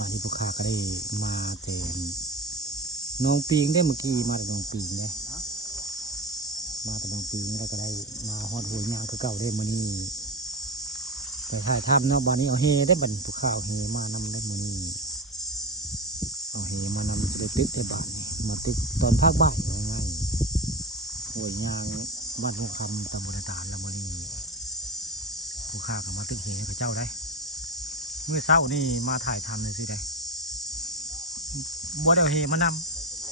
วันนี้ผู้ค้าก็ได้มาแต่น้องปิงได้เมื่อกี้มาแต่น้องปิงเนี่ยมาแต่น้องปิงแล้วก็ได้มาฮอดหัวยางคือเก่าได้มื้อนี้แต่ถ่ายทำเนาะวันนี้เอาเฮได้บัดผู้ค้าเอาเฮมานำได้มื้อนี้เอาเฮมานำจะได้ตึกได้บัดนี้มาตึกตอนภาคบ่ายง่ายๆหัวยยางบ้านหัวคำตำบลตาลแล้วมื้อนี้ผู้ค้าก็มาตึกเฮให้พระเจ้าได้เมื่อเช้านี่มาถ่ายทำเลยสิได้บัวได้เอาเฮมาน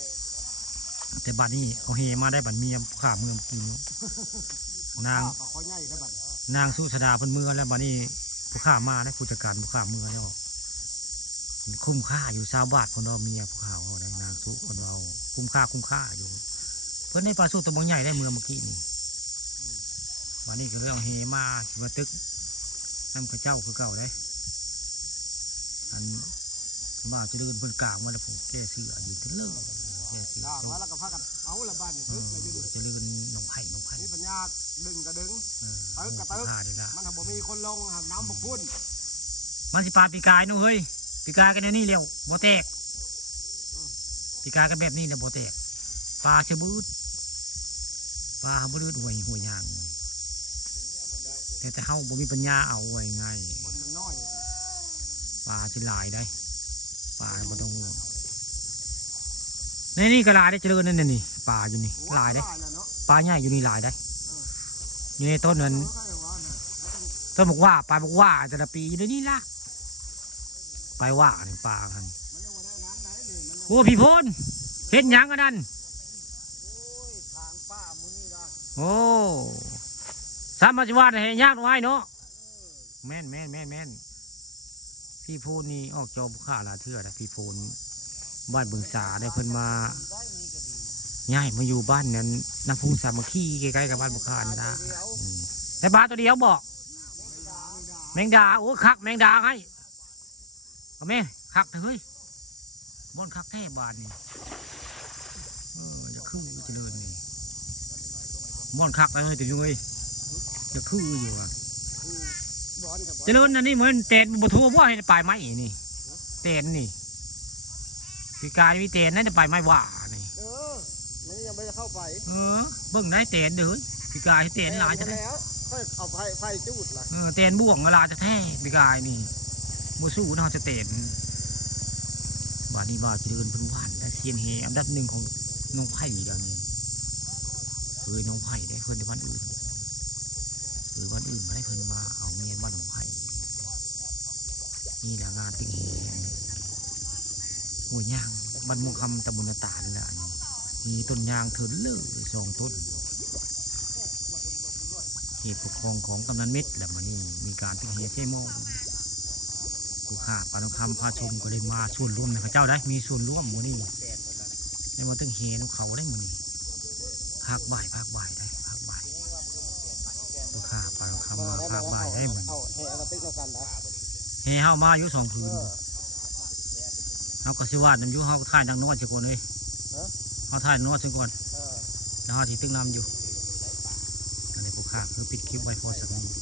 ำแต่บัดนี้เอาเฮมาได้บัดเมียข้าเมืองกินนางสุสดาเป็นเมืองแล้วบัดนี้ผู้ข้ามาได้ผู้จัดการผู้ข้าเมืองแล้วคุ้มค่าอยู่ชาวบ้านคนเราเมียผู้ข้าเขาได้นางสุคนเราคุ้มค่าอยู่เพื่อนในปลาสุตัวบางใหญ่ได้เมืองเมื่อกี้นี่บัดนี้ก็เรื่องเฮมาตึกนั่นพระเจ้าคือเก่าได้อันว่าจะเดินบนกลางมาแล้วผมแก้เสืออยู่ที่เลิกแก้เสือมาแล้วก็พากันเอาละบ้านเนี่ยจะเดินน้ำไผ่นี่ปัญญาดึงกระดึงตึกกระตึกมันทำบ่มีคนลงน้ำบกพุ่นมันสิปลาปีกายนู้เฮ้ยปีกายกันนี่เร็วบ่แตกปีกายกันแบบนี้เนี่ยบ่แตกปลาเชื่อบืดปลาบ่ดื้อห่วยยางแต่เขาบ่มีปัญญาเอาไว้ง่ายปลาสิลายได้ปลาบ่ต้องห่วงนี่ก็ลายได้เจริญนั่นนี่ปลาอยู่นี่ลายได้ปลาใหญ่อยู่นี่ลายได้อยู่ในต้นนั้นต้นบอกว่าปลาบอกว่าแต่ละปีอยู่ในนี่ละไปว่าเนี่ยปลาคันโอ้พี่พลเห็นยังกันนั่นโอ้สามารถว่าให้ยากน้อยเนาะแม่นพี่พูนนี่ออกจอบุค่าลาเทือนะพี่พูนบ้านบึงสาได้เพิ่นมาง่ายมาอยู่บ้านนั้นน้ำพุงสามัคคีใกล้ๆกับบ้านบุค่านี่นะแต่บ้านตัวเดียวบอกแมงดาโอ้คักแมงดาให้เอาแม่คักเฮ้ยบ้านคักแท้บ้านนี่จะคือจะเดินนี่บ้านคักเลยแต่ยังไงจะคืออยู่อ่ะเจริญอันนี้เหมือนเตนบุทูว่าให้ปลายไม้นี่เตนนี่ปีกายมีเตนนั่นจะปลายไม้ว่านี่นี่ยังไม่จะเข้าไปเบิ่งได้เตนเด้อปีกายเตนลายจะแท้ค่อยเอาไฟจุดล่ะเตนบ่วงลายจะแท้ปีกายนี่บูสู้น่าจะเตนบ้านนี้บ้านเจริญเป็นหวานและเซียนเฮอันดับหนึ่งของน้องไผ่อย่างนี้เคยน้องไผ่ได้เพื่อนที่บ้านอื่นหรือวันอื่นมาได้เพิ่นมาเอาเมียบ้านของไผ่นี่แหละงานติ้งเฮหัวยยางบ้านมุงคำตะบุญตาลแหละมีต้นยางเถินเลย2 ต้นเหตุปกครองของกำนันเม็ดแหละมันนี่มีการติ้งเฮใช่โม่กูขาปานคำพาชมก็เลยมาส่วนร่วมนะเจ้าได้มีส่วนร่วมหมู่นี่ในวันติ้งเฮน้องเขาได้หมู่นี่ภาคบ่ายได้ภาคบ่ายข้าปานคำมาภาคบ่ายให้เหมือนเฮเฮามาอยู่2 คืนเขาก็สิวาดน้ำอยู่เขาถ่ายทางนอดเสียก่อนเลยเขาถ่ายนอดเสียก่อนแล้วเขาที่ตึ้งน้ำอยู่ในภูเขาคือปิดคลิปไว้พอสักนิด